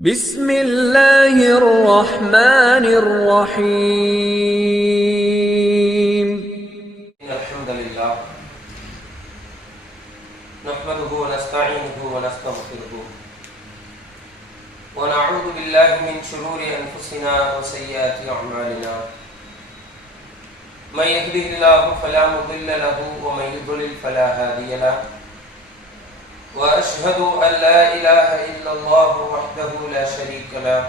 بسم الله الرحمن الرحيم الحمد لله نحمده ونستعينه ونستغفره ونعوذ بالله من شرور أنفسنا وسيئات أعمالنا من يهده الله فلا مضل له ومن يضلل فلا هادي له وأشهد أن لا إله إلا الله وحده لا شريك له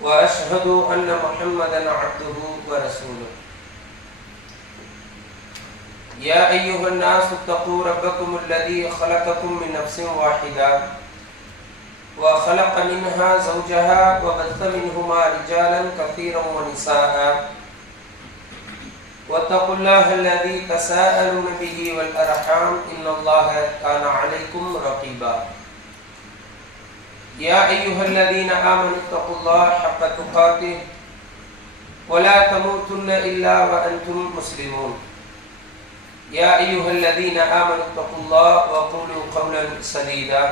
وأشهد أن محمدا عبده ورسوله يا أيها الناس اتقوا ربكم الذي خلقكم من نفس واحدة وخلق منها زوجها وبث منهما رجالا كثيرا ونساء واتقوا الله الذي تساءلون به والأرحام إن الله كان عليكم رقيبا يا أيها الذين آمنوا اتقوا الله حق تقاته ولا تموتن إلا وأنتم مسلمون يا أيها الذين آمنوا اتقوا الله وقولوا قولا سديدا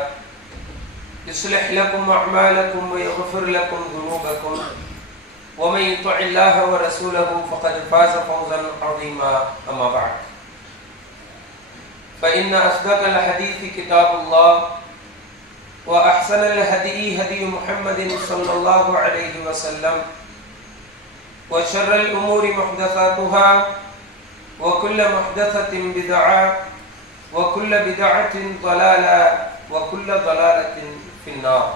يصلح لكم أعمالكم ويغفر لكم ذنوبكم ومن يطع الله ورسوله فقد فاز فوزا عظيما أما بعد فإن أصدق الحديث كتاب الله وأحسن الهدي هدي محمد صلى الله عليه وسلم وشر الأمور محدثاتها وكل محدثة بدعة وكل بدعة ضلالة وكل ضلالة في النار.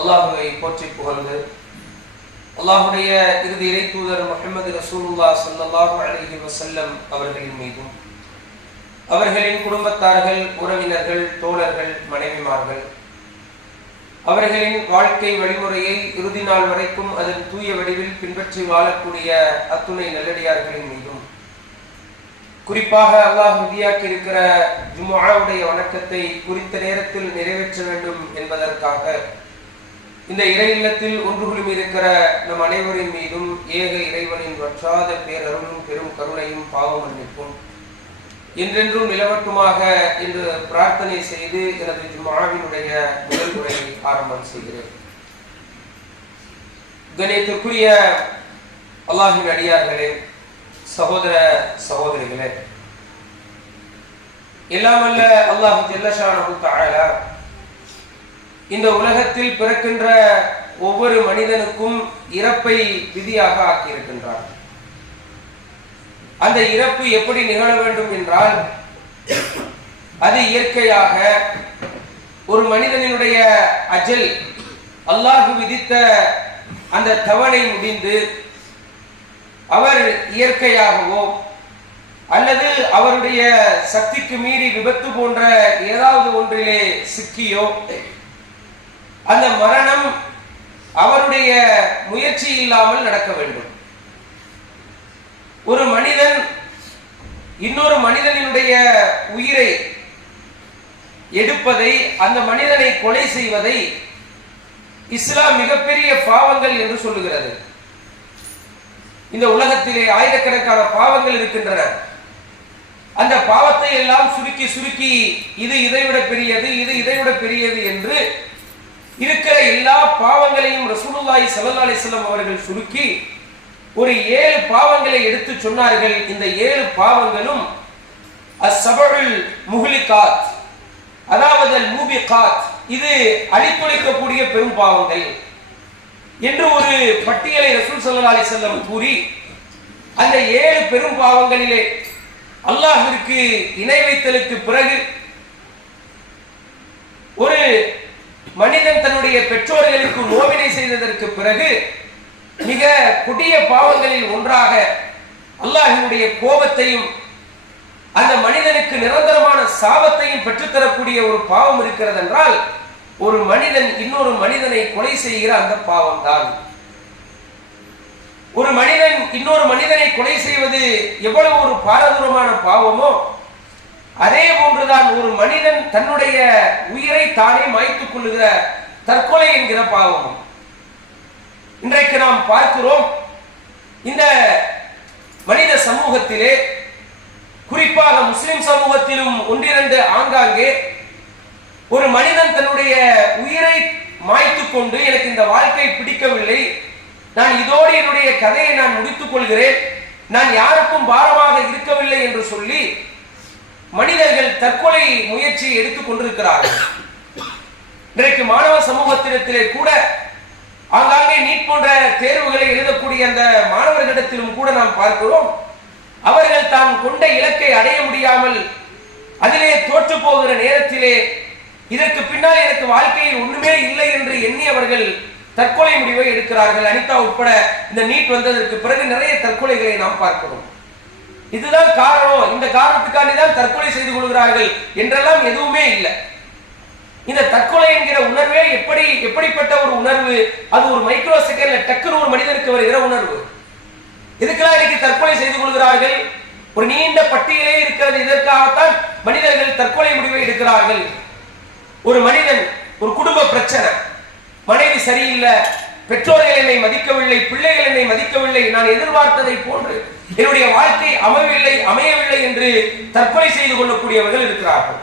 அல்லாஹுவை போற்றி புகழ்ந்து அல்லாஹுடைய இறுதி இறை தூதர் முஹம்மது ரசூலுல்லாஹ் ஸல்லல்லாஹு அலைஹி வஸல்லம் அவர்களின் மீதும் அவர்களின் குடும்பத்தார்கள், உறவினர்கள், தோழர்கள், மனைவிமார்கள், அவர்களின் வாழ்க்கை வழிமுறையை இறுதி நாள் வரைக்கும் அதன் தூய வடிவில் பின்பற்றி வாழக்கூடிய அத்துணை நல்லடியார்களின் மீதும், குறிப்பாக அல்லாஹ் விதியாக்கி இருக்கிற ஜும்ஆவுடைய வணக்கத்தை குறித்த நேரத்தில் நிறைவேற்ற வேண்டும் என்பதற்காக இந்த இறை இல்லத்தில் ஒன்று குழுமி இருக்கிற நம் அனைவரின் மீதும் ஏக இறைவனின் வற்றாத பேரருளும் பெரும் கருணையும் பாவ மன்னிப்பும் என்றென்றும் நிலவட்டுமாக என்று பிரார்த்தனை செய்து எனது ஜும்ஆவினுடைய முதல் உரையை ஆரம்பம் செய்கிறேன். கண்ணியத்திற்குரிய அல்லாஹ்வின் அடியார்களே, சகோதர சகோதரிகளே, எல்லாம் வல்ல அல்லாஹ் ஜல்ல ஷானஹு தஆலா இந்த உலகத்தில் பிறக்கின்ற ஒவ்வொரு மனிதனுக்கும் இறப்பை விதியாக ஆக்கியிருக்கின்றார். அந்த இறப்பு எப்படி நிகழ வேண்டும் என்றால், அது இயற்கையாக ஒரு மனிதனுடைய அஜல், அல்லாஹ் விதித்த அந்த தவணை முடிந்து அவர் இயற்கையாகவோ அல்லது அவருடைய சக்திக்கு மீறி விபத்து போன்ற ஏதாவது ஒன்றிலே சிக்கியோ அந்த மரணம் அவருடைய முயற்சி இல்லாமல் நடக்க வேண்டும். ஒரு மனிதன் இன்னொரு மனிதனுடைய உயிரை எடுப்பதை, அந்த மனிதனை கொலை செய்வதை இஸ்லாம் மிகப்பெரிய பாவங்கள் என்று சொல்லுகிறது. இந்த உலகத்திலே ஆயிரக்கணக்கான பாவங்கள் இருக்கின்றன. அந்த பாவத்தை எல்லாம் சுருக்கி சுருக்கி இது இதைவிட பெரியது, இது இதைவிட பெரியது என்று இருக்கிற எல்லா பாவங்களையும் ரசூலுல்லாஹி ஸல்லல்லாஹு அலைஹி வஸல்லம் அவர்கள் சுருக்கி ஒரு 7 பாவங்களை எடுத்து சொன்னார்கள். இந்த 7 பாவங்களும் அஸ்ஸபுல் முஹ்லிகாத், அதாவது அல் மூபிகாத், இது அழித்தொழிக்கக்கூடிய பெரும் பாவங்கள் என்று ஒரு பட்டியலை ரசூல் ஸல்லல்லாஹு அலைஹி வஸல்லம் கூறி, அந்த 7 பெரும் பாவங்களிலே அல்லாஹ்விற்கு இணை வைத்தலுக்கு பிறகு ஒரு மனிதன் தன்னுடைய பெற்றோர்களுக்கு நோவினை செய்ததற்கு பிறகு மிக கொடிய பாவங்களில் ஒன்றாக அல்லாஹ்வினுடைய கோபத்தையும் அந்த மனிதனுக்கு நிரந்தரமான சாபத்தையும் பெற்றுத்தரக்கூடிய ஒரு பாவம் இருக்கிறது என்றால், ஒரு மனிதன் இன்னொரு மனிதனை கொலை செய்கிற அந்த பாவம் தான். ஒரு மனிதன் இன்னொரு மனிதனை கொலை செய்வது எவ்வளவு ஒரு பாரதூரமான பாவமோ, அதே போன்றுதான் ஒரு மனிதன் தன்னுடைய உயிரை தானே மாய்த்துக் கொள்ளுகிற தற்கொலை என்கிற பாவம். இன்றைக்கு நாம் பார்க்கிறோம், இந்த மனித சமூகத்திலே, குறிப்பாக முஸ்லிம் சமூகத்திலும் ஒன்றிரண்டு ஆங்காங்கே ஒரு மனிதன் தன்னுடைய கொண்டு எனக்கு இந்த வாழ்க்கை பிடிக்கவில்லை, நான் இதோடு என்னுடைய கதையை நான் முடித்துக் கொள்கிறேன், நான் யாருக்கும் பாரமாக இருக்கவில்லை என்று சொல்லி மனிதர்கள் தற்கொலை முயற்சியை எடுத்துக் கொண்டிருக்கிறார்கள். இன்றைக்கு மாணவ சமூகத்திடத்திலே கூட ஆங்காங்கே நீட் போன்ற தேர்வுகளை எழுதக்கூடிய அந்த மாணவர்களிடத்திலும் கூட நாம் பார்க்கிறோம், அவர்கள் தாம் கொண்ட இலக்கை அடைய முடியாமல் அதிலே தோற்று போகிற நேரத்திலே இதற்கு பின்னால் எனக்கு வாழ்க்கையில் ஒண்ணுமே இல்லை என்று எண்ணி அவர்கள் தற்கொலை முடிவை எடுக்கிறார்கள். அனிதா உட்பட இந்த நீட் வந்ததற்கு பிறகு நிறைய தற்கொலைகளை நாம் பார்க்கிறோம். இதுதான் காரணம், இந்த காரணத்துக்காண்டி தான் தற்கொலை செய்து கொள்கிறார்கள் என்றெல்லாம் எதுவுமே இல்லை. இந்த தற்கொலை என்கிற உணர்வே எப்படிப்பட்ட ஒரு உணர்வு, அது ஒரு மைக்ரோ செகண்ட்ல டக்குன்னு ஒரு மனிதனுக்கு வருகிற உணர்வு. இதுக்கெல்லாம் இன்னைக்கு தற்கொலை செய்து கொள்கிறார்கள். ஒரு நீண்ட பட்டியலே இருக்கிறது. இதற்காகத்தான் மனிதர்கள் தற்கொலை முடிவை எடுக்கிறார்கள். ஒரு மனிதன், ஒரு குடும்ப பிரச்சனை, மனைவி சரியில்லை, பெற்றோர்கள் என்னை மதிக்கவில்லை, பிள்ளைகள் என்னை மதிக்கவில்லை, நான் எதிர்பார்த்ததை போன்று என்னுடைய வாழ்க்கை அமையவில்லை என்று தற்கொலை செய்து கொள்ளக்கூடியவர்கள் இருக்கிறார்கள்.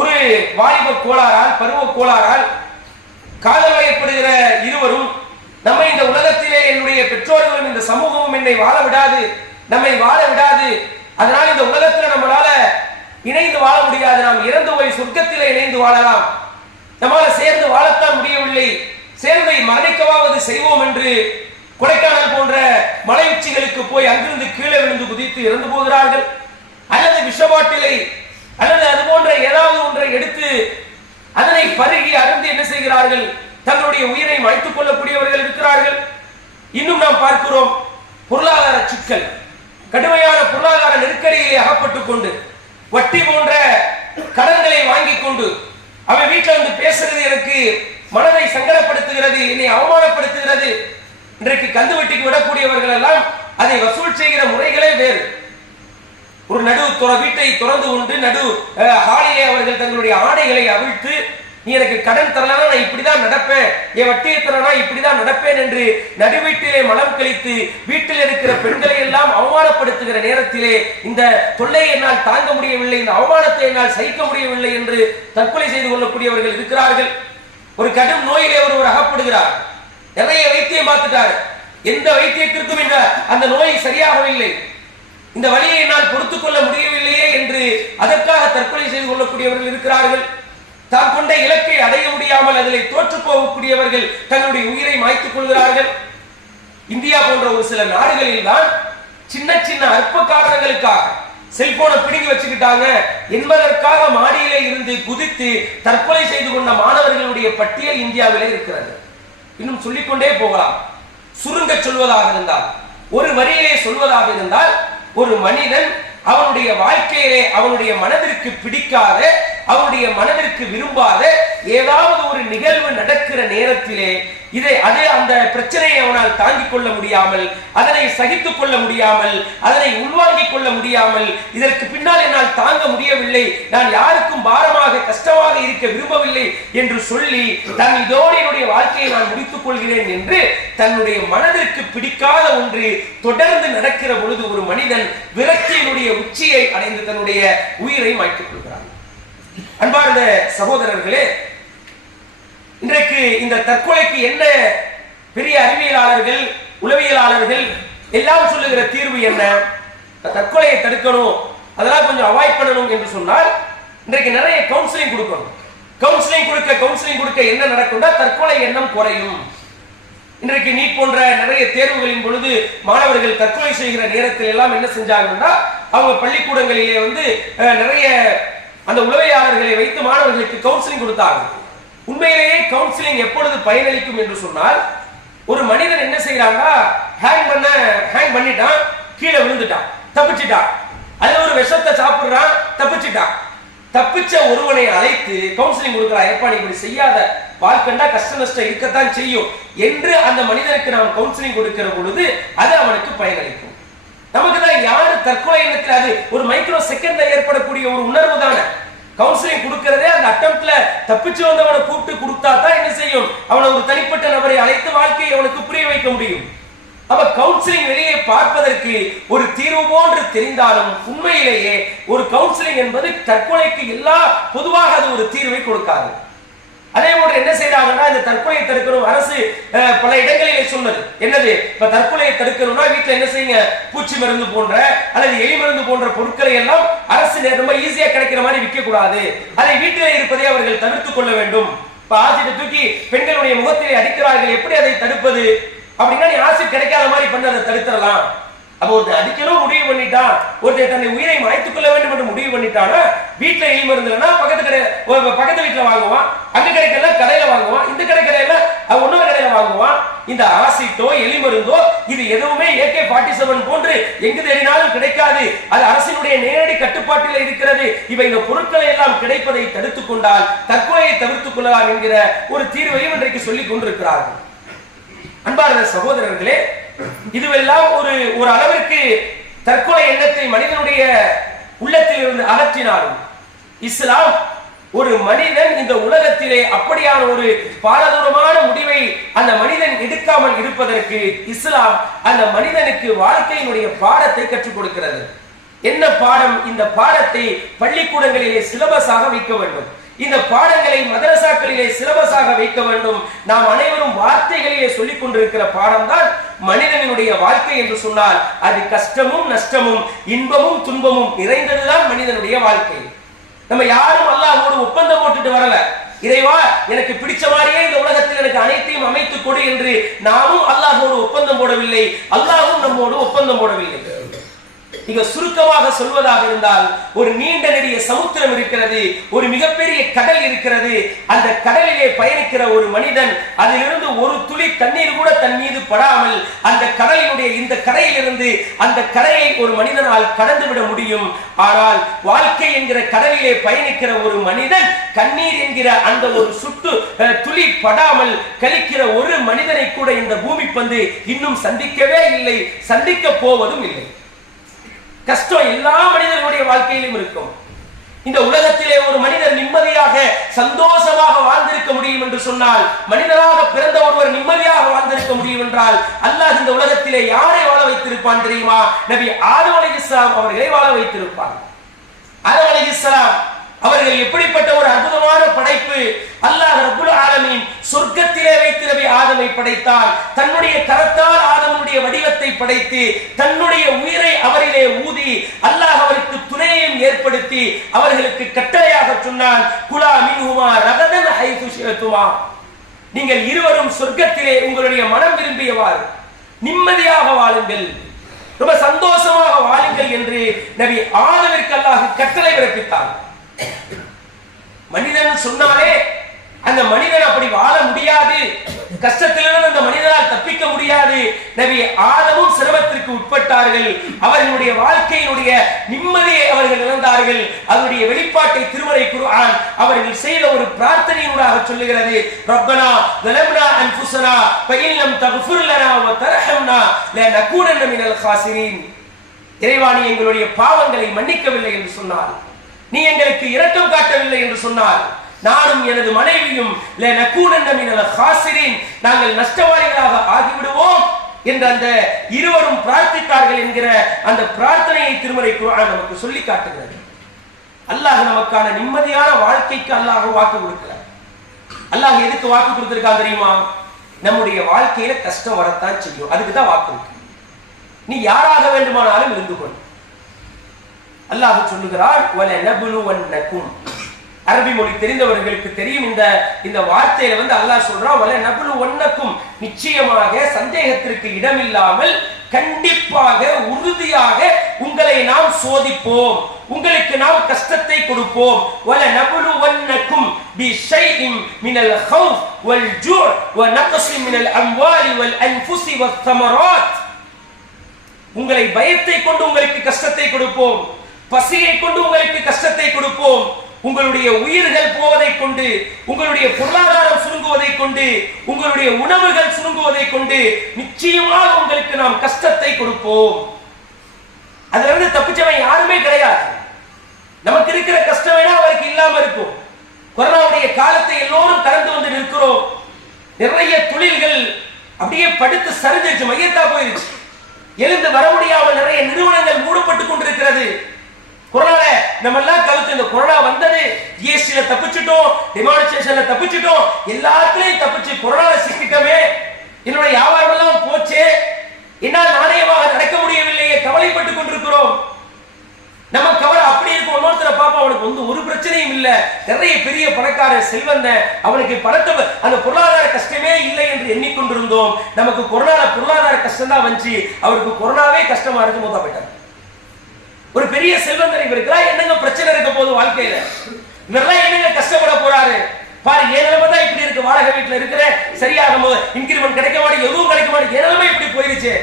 ஒரு வாலிப கோளாறால், பருவ கோளாறால் காதல் வயப்படுகிற இருவரும், நம்மை இந்த உலகத்திலே என்னுடைய பெற்றோர்களும் இந்த சமூகமும் என்னை வாழ விடாது, நம்மை வாழ விடாது, அதனால் இந்த உலகத்தில் நம்மளால இணைந்து வாழ முடியாது, நாம் இறந்து போய் சொர்க்கத்திலே இணைந்து வாழலாம், நம்மால சேர்ந்து வாழத்தான் முடியவில்லை, சேர்ந்தை மரணிக்கவாவது செய்வோம் என்று கொடைக்கானல் போன்ற மலை உச்சிகளுக்கு போய் அங்கிருந்து கீழே விழுந்து குதித்து இறந்து போகிறார்கள். அல்லது விஷபாட்டிலை அல்லது அது போன்ற ஏதாவது ஒன்றை எடுத்து அதனை பருகி அருந்து என்ன செய்கிறார்கள், தங்களுடைய உயிரை மாய்த்துக் கொள்ளக்கூடியவர்கள் இருக்கிறார்கள். இன்னும் நாம் பார்க்கிறோம், பொருளாதார சிக்கல், கடுமையான பொருளாதார நெருக்கடியிலே அகப்பட்டுக் கொண்டு வட்டி போன்ற கடன்களை வாங்கி கொண்டு அவன் வீட்டில் வந்து பேசுறது எனக்கு மனதை சங்கடப்படுத்துகிறது, என்னை அவமானப்படுத்துகிறது. இன்றைக்கு கந்து வட்டிக்கு விடக்கூடியவர்கள் எல்லாம் அதை வசூல் செய்கிற முறைகளே வேறு. ஒரு வீட்டை திறந்து கொண்டு ஹாலிலே அவர்கள் தங்களுடைய ஆடைகளை அவிழ்த்து, நீ எனக்கு கடன் தரலனா நான் இப்படிதான் நடப்பேன், என் வட்டியை தரனா இப்படிதான் நடப்பேன் என்று நடுவீட்டிலே மலம் கழித்து வீட்டில் இருக்கிற பெண்களை எல்லாம் அவமானப்படுத்துகிற நேரத்திலே இந்த தொல்லையை என்னால் தாங்க முடியவில்லை, இந்த அவமானத்தை என்னால் சகிக்க முடியவில்லை என்று தற்கொலை செய்து கொள்ளக்கூடியவர்கள் இருக்கிறார்கள். ஒரு கடும் நோயிலே ஒருவர் அகப்படுகிறார், நிறைய வைத்தியம் பார்த்துட்டார், எந்த வைத்தியத்திற்கும் அந்த நோய் சரியாகவில்லை, இந்த வலியை என்னால் பொறுத்துக் கொள்ள முடியவில்லையே என்று அதற்காக தற்கொலை செய்து கொள்ளக்கூடியவர்கள் இருக்கிறார்கள். தாம் கொண்ட இலக்கை அடைய முடியாமல் அதில் தோற்று போகக்கூடியவர்கள் தங்களுடைய உயிரை மாய்த்துக் கொள்கிறார்கள். இந்தியா போன்ற ஒரு சில நாடுகளில் தான் சின்ன சின்ன அற்ப காரணங்களுக்காக செல்போனை பிடுங்கி வச்சுக்கிட்டாங்க என்பதற்காக மாடியிலே இருந்து குதித்து தற்கொலை செய்து கொண்ட மாணவர்களுடைய பட்டியல் இந்தியாவிலே இருக்கிறது. இன்னும் சொல்லிக்கொண்டே போகலாம். சுருங்க சொல்வதாக இருந்தால், ஒரு வரியிலே சொல்வதாக இருந்தால், ஒரு மனிதன் அவனுடைய வாழ்க்கையிலே அவனுடைய மனதிற்கு பிடிக்காத, அவனுடைய மனதிற்கு விரும்பாத ஏதாவது ஒரு நிகழ்வு நடக்கிற நேரத்திலே அந்த பிரச்சனையை அவனால் தாங்கிக் கொள்ள முடியாமல், அதனை சகித்துக் கொள்ள முடியாமல், அதனை உள்வாங்கிக் கொள்ள முடியாமல், இதற்கு பின்னால் என்னால் தாங்க முடியவில்லை, நான் யாருக்கும் பாரமாக கஷ்டமாக இருக்க விரும்பவில்லை என்று சொல்லி தான் இதோடு என்னுடைய வாழ்க்கையை நான் முடித்துக் கொள்கிறேன் என்று தன்னுடைய மனதிற்கு பிடிக்காத ஒன்று தொடர்ந்து நடக்கிற பொழுது ஒரு மனிதன் விரக்தியினுடைய உச்சியை அடைந்து தன்னுடைய உயிரை மாய்த்துக் கொள்கிறார். அன்பார்ந்த சகோதரர்களே, இன்றைக்கு இந்த தற்கொலைக்கு என்ன பெரிய அறிவியலாளர்கள், உளவியலாளர்கள் எல்லாம் சொல்லுகிற தீர்வு என்ன? தற்கொலையை தடுக்கணும், அதெல்லாம் கொஞ்சம் அவாய்ட் பண்ணணும் என்று சொன்னால் இன்றைக்கு நிறைய கவுன்சிலிங் கொடுக்கணும். கவுன்சிலிங் கொடுக்க என்ன நடக்கும்னா தற்கொலை எண்ணம் குறையும். இன்றைக்கு நீட் போன்ற நிறைய தேர்வுகளின் பொழுது மாணவர்கள் தற்கொலை செய்கிற நேரத்தில் எல்லாம் என்ன செஞ்சாங்கன்னா, அவங்க பள்ளிக்கூடங்களிலே நிறைய அந்த உளவியலாளர்களை வைத்து மாணவர்களுக்கு கவுன்சிலிங் கொடுத்தாங்க. உண்மையிலேயே கவுன்சிலிங் எப்பொழுது பயனளிக்கும் என்று சொன்னால், ஒரு மனிதன் என்ன செய்யறாங்க, ஹேங் பண்ணிட்டான், கீழே விழுந்துட்டான், தப்பிச்சிட்டான், அதுல ஒரு விஷத்தை சாப்பிடுறான், தப்பிச்சிட்டான். தப்பிச்ச ஒருவனை அழைத்து கவுன்சிலிங் கொடுக்கிறான். எப்பா நீ இப்படி செய்யாத, வாழ்க்கண்டா கஷ்ட நஷ்டம் இருக்கத்தான் செய்யும் என்று அந்த மனிதனுக்கு நாம் கவுன்சிலிங் கொடுக்கிற பொழுது அது அவனுக்கு பயனளிக்கும். நமக்கு தான் யாரு தற்கொலை எண்ணத்தில் அது ஒரு மைக்ரோ செகண்ட்ல ஏற்படக்கூடிய ஒரு உணர்வு தானே. கவுன்சிலிங் கொடுக்கிறதே அந்த அட்டம்ப்ட்ல தப்பிச்சு வந்தவனை கூப்பிட்டு கொடுத்தா தான் என்ன செய்யும், அவனை ஒரு தனிப்பட்ட நபரை அழைத்து வாழ்க்கையை அவனுக்கு புரிய வைக்க முடியும். அப்ப கவுன்சிலிங் வெளியே பார்ப்பதற்கு ஒரு தீர்வு போன்று தெரிந்தாலும் உண்மையிலேயே ஒரு கவுன்சிலிங் என்பது தற்கொலைக்கு பொதுவாக அது ஒரு தீர்வை கொடுக்காது. அதே போன்று என்ன செய்யறாங்கன்னா, இந்த தற்கொலையை தடுக்கணும் அரசு பல இடங்களிலே சொன்னது. என்னது? இப்ப தற்கொலையை தடுக்கணும்னா வீட்டுல என்ன செய்யுங்க, பூச்சி மருந்து போன்ற அல்லது எலி மருந்து போன்ற பொருட்களை எல்லாம் அரசு ரொம்ப ஈஸியா கிடைக்கிற மாதிரி விற்க கூடாது, அதை வீட்டிலே இருப்பதை அவர்கள் தவிர்த்துக் கொள்ள வேண்டும். இப்ப ஆசிட்டை தூக்கி பெண்களுடைய முகத்திலே அடிக்கிறார்கள், எப்படி அதை தடுப்பது அப்படின்னா நீ ஆசிட் கிடைக்காத மாதிரி பண்ண அதை தடுத்துடலாம். அப்போ ஒருத்தர் அடிக்கணும் முடிவு பண்ணிட்டான், ஒருத்தர் தன்னை உயிரை மாய்த்துக் கொள்ள வேண்டும் என்று முடிவு பண்ணிட்டானா வீட்டுல எலி மருந்து இல்லைன்னா பக்கத்து வீட்டுல வாங்குவான், அங்க கிடைக்கல கடையில வாங்குவான், இந்த கடையில இன்னொரு கடையில வாங்குவான். இந்த ஆசிட்டோ எலி மருந்தோ இது எதுவுமே AK-47 போன்று எங்கு தேடினாலும் கிடைக்காது, அது அரசினுடைய நேரடி கட்டுப்பாட்டில் இருக்கிறது. இவை இந்த பொருட்களை எல்லாம் கிடைப்பதை தடுத்துக் கொண்டால் தற்கொலையை தவிர்த்துக் கொள்ளலாம் என்கிற ஒரு தீர்வையும் இன்றைக்கு சொல்லிக் கொண்டிருக்கிறார்கள். அன்பார்ந்த சகோதரர்களே, இதுவெல்லாம் ஒரு அளவிற்கு தற்கொலை எண்ணத்தை மனிதனுடைய உள்ளத்தில் இருந்து அகற்றினாலும் இஸ்லாம் ஒரு மனிதன் இந்த உலகத்திலே அப்படியான ஒரு பாரதூரமான முடிவை அந்த மனிதன் எடுக்காமல் இருப்பதற்கு இஸ்லாம் அந்த மனிதனுக்கு வாழ்க்கையினுடைய பாடத்தை கற்றுக் கொடுக்கிறது. என்ன பாடம்? இந்த பாடத்தை பள்ளிக்கூடங்களிலே சிலபஸாக வைக்க வேண்டும். இந்த பாடங்களை மதரசாக்களிலே சிலபஸாக வைக்க வேண்டும். நாம் அனைவரும் வார்த்தைகளிலே சொல்லிக் கொண்டிருக்கிற பாடம் தான் மனிதனுடைய வாழ்க்கை என்று சொன்னால் அது கஷ்டமும் நஷ்டமும் இன்பமும் துன்பமும் நிறைந்ததுதான் மனிதனுடைய வாழ்க்கை. நம்ம யாரும் அல்லாஹ்வோடு ஒப்பந்தம் போட்டுட்டு வரல, இறைவா எனக்கு பிடிச்ச மாதிரியே இந்த உலகத்தில் எனக்கு அனைத்தையும் அமைத்துக் கொடு என்று நாமும் அல்லாஹ்வோடு ஒப்பந்தம் போடவில்லை, அல்லாஹ்வும் நம்மோடு ஒப்பந்தம் போடவில்லை. இங்க சுருக்கமாக சொல்வதாக இருந்தால் ஒரு நீண்ட நெடிய சமுத்திரம் இருக்கிறது, ஒரு மிகப்பெரிய கடல் இருக்கிறது. அந்த கடலிலே பயணிக்கிற ஒரு மனிதன் அதிலிருந்து ஒரு துளி தண்ணீர் கூட தன் மீது படாமல் அந்த கடலினுடைய இந்த கரையிலிருந்து அந்த கரையை ஒரு மனிதனால் கடந்து விட முடியும். ஆனால் வாழ்க்கை என்கிற கடலிலே பயணிக்கிற ஒரு மனிதன் கண்ணீர் என்கிற அந்த ஒரு சுட்டு துளி படாமல் கழிக்கிற ஒரு மனிதனை கூட இந்த பூமி பந்து இன்னும் சந்திக்கவே இல்லை, சந்திக்க போவதும் இல்லை. கஷ்டம் எல்லா மனிதர்களுடைய வாழ்க்கையிலும் இருக்கும். இந்த உலகத்திலே ஒரு மனிதர் நிம்மதியாக சந்தோஷமாக வாழ்ந்திருக்க முடியும் என்று சொன்னால், மனிதராக பிறந்த ஒருவர் நிம்மதியாக வாழ்ந்திருக்க முடியும் என்றால் அல்லாஹ் இந்த உலகத்திலே யாரை வாழ வைத்திருப்பான் தெரியுமா? நபி ஆதம் அலைஹிஸ்ஸலாம் அவர்களை வாழ வைத்திருப்பான். ஆதம் அலைஹிஸ்ஸலாம் அவர்கள் எப்படிப்பட்ட ஒரு அற்புதமான படைப்பு! அல்லாஹ் ரப்புல் ஆலமீன் சொர்க்கத்திலே வைத்து நபி ஆதமை படைத்தார். தன்னுடைய கரத்தால் ஆதமுடைய வடிவத்தை படைத்து தன்னுடைய உயிரை அவரிலே ஊதி அல்லாஹ் அவருக்கு துணையையும் ஏற்படுத்தி அவர்களுக்கு கட்டளையாக சொன்னான், குலா மின்ஹுமா ரகதன் ஹைது ஷிஅதுமா, நீங்கள் இருவரும் சொர்க்கத்திலே உங்களுடைய மனம் விரும்பியவாறு நிம்மதியாக வாழுங்கள், ரொம்ப சந்தோஷமாக வாழுங்கள் என்று நபி ஆதமிற்கு அல்லாஹ் கட்டளை பிறப்பித்தார். மனிதன் சொன்னாலே அந்த மனிதன் அப்படி வாழ முடியாது, கஷ்டத்திலிருந்து அந்த மனிதனால் தப்பிக்க முடியாது. நபி ஆதமும் சிரமத்திற்கு உட்பட்டார்கள். அவர்களுடைய வாழ்க்கையினுடைய நிம்மதியை அவர்கள் இழந்தார்கள். அதனுடைய வெளிப்பாட்டை திருமறை குர்ஆன் அவர்கள் செய்த ஒரு பிரார்த்தனையினூடாக சொல்லுகிறது. ரப்பனா ஸலம்னா அன்ஃபுஸனா ஃபஇன் லம் தக்ஃபிர் லனா வ தர்ஹம்னா லனகூனன்ன மினல் காசிரீன். இறைவா, நீ எங்களுடைய பாவங்களை மன்னிக்கவில்லை என்று சொன்னார், நீ எங்களுக்கு இரக்கம் காட்டவில்லை என்று சொன்னார், நானும் எனது மனைவியும் லனகூனன்ன மினல் காசிரீன், நாங்கள் நஷ்டவாளிகளாக ஆகிவிடுவோம் என்று அந்த இருவரும் பிரார்த்தித்தார்கள் என்கிற அந்த பிரார்த்தனையை திருமறை குர்ஆன் நமக்கு சொல்லி காட்டுகிறது. அல்லாஹ் நமக்கான நிம்மதியான வாழ்க்கைக்கு அல்லாஹ் வாக்கு கொடுக்கிறார். அல்லாஹ் எதுக்கு வாக்கு கொடுத்திருக்கான் தெரியுமா? நம்முடைய வாழ்க்கையில கஷ்டம் வரத்தான் செய்யும், அதுக்கு தான் வாக்கு இருக்கு. நீ யாராக வேண்டுமானாலும் இருந்து கொள். அல்லாஹ் சொல்லுகிறார், வலனபுலுவன்னகும். அரபி மொழி தெரிந்தவர்களுக்கு தெரியும் இந்த வார்த்தையில அல்லாஹ் சொல்றான், வலனபுலுவன்னகும், நிச்சயமாக சந்தேகத்திற்கு இடமில்லாமல் கண்டிப்பாக உறுதியாக உங்களை நாம் சோதிப்போம், உங்களுக்கு நாம் கஷ்டத்தை கொடுப்போம். வலனபுலுவன்னகும் பிஷைஇன் மினல் ஹௌஃப் வல் ஜூஅ் வ நக்ஸின் மினல் அம்வாலி வல் அன்ஃபுஸி வத் தமராத். உங்களை பயத்தை கொண்டு உங்களுக்கு கஷ்டத்தை கொடுப்போம், பசியை கொண்டு உங்களுக்கு கஷ்டத்தை கொடுப்போம், உங்களுடைய உயிர்கள் போவதை கொண்டு, உங்களுடைய பொருளாதாரம் சுருங்குவதை கொண்டு, உங்களுடைய உணவுகள் சுருங்குவதை கொண்டு நிச்சயமாக உங்களுக்கு நாம் கஷ்டத்தை கொடுப்போம். அதுல இருந்து தப்பிச்சவன் யாருமே கிடையாது. நமக்கு இருக்கிற கஷ்டம் வேணா அவருக்கு இல்லாம இருக்கும். கொரோனாவுடைய காலத்தை எல்லோரும் கடந்து வந்து நிற்கிறோம். நிறைய தொழில்கள் அப்படியே படுத்து சரிஞ்சிருச்சு, மையத்தா போயிருச்சு, எழுந்து வர முடியாமல் நிறைய நிறுவனங்கள் மூடப்பட்டு கொண்டிருக்கிறது. கொரோனால நம்ம எல்லாம் கவுத்து இந்த கொரோனா வந்தது, ஜிஎஸ்டில தப்பிச்சிட்டோம், டிமானிஸ்ட்ரேஷன்ல தப்பிச்சிட்டோம், எல்லாத்துலயும் தப்பிச்சு கொரோனால சிக்கிட்டோமே, என்னுடைய வியாபாரம் எல்லாம் போச்சே, என்னால் நாணயமாக நடக்க முடியவில்லையே, கவலைப்பட்டுக் கொண்டிருக்கிறோம். நம்ம கவலை அப்படி இருக்கும். இன்னொருத்தர பாப்பா அவனுக்கு வந்து ஒரு பிரச்சனையும் இல்ல, நிறைய பெரிய பணக்கார செல்வந்த, அவனுக்கு பணத்தை அந்த பொருளாதார கஷ்டமே இல்லை என்று எண்ணிக்கொண்டிருந்தோம். நமக்கு கொரோனால பொருளாதார கஷ்டம் தான் வந்துச்சு, அவருக்கு கொரோனாவே கஷ்டமா இருக்கு, மூத்தா போயிட்டார். ஒரு பெரிய செல்வந்தரை இருக்கிறா, என்னங்க பிரச்சனை இருக்க போது வாழ்க்கையில, இவரெல்லாம் என்னங்க கஷ்டப்பட போறாரு பாரு, ஏன் நிலைமை தான் இப்படி இருக்கு, வாடகை வீட்டுல இருக்கிற சரியாக இன்கிரிமெண்ட் கிடைக்க மாட்டேங்குது, எதுவும் கிடைக்க மாட்டேங்குது, ஏன் நிலைமை இப்படி போயிருச்சு.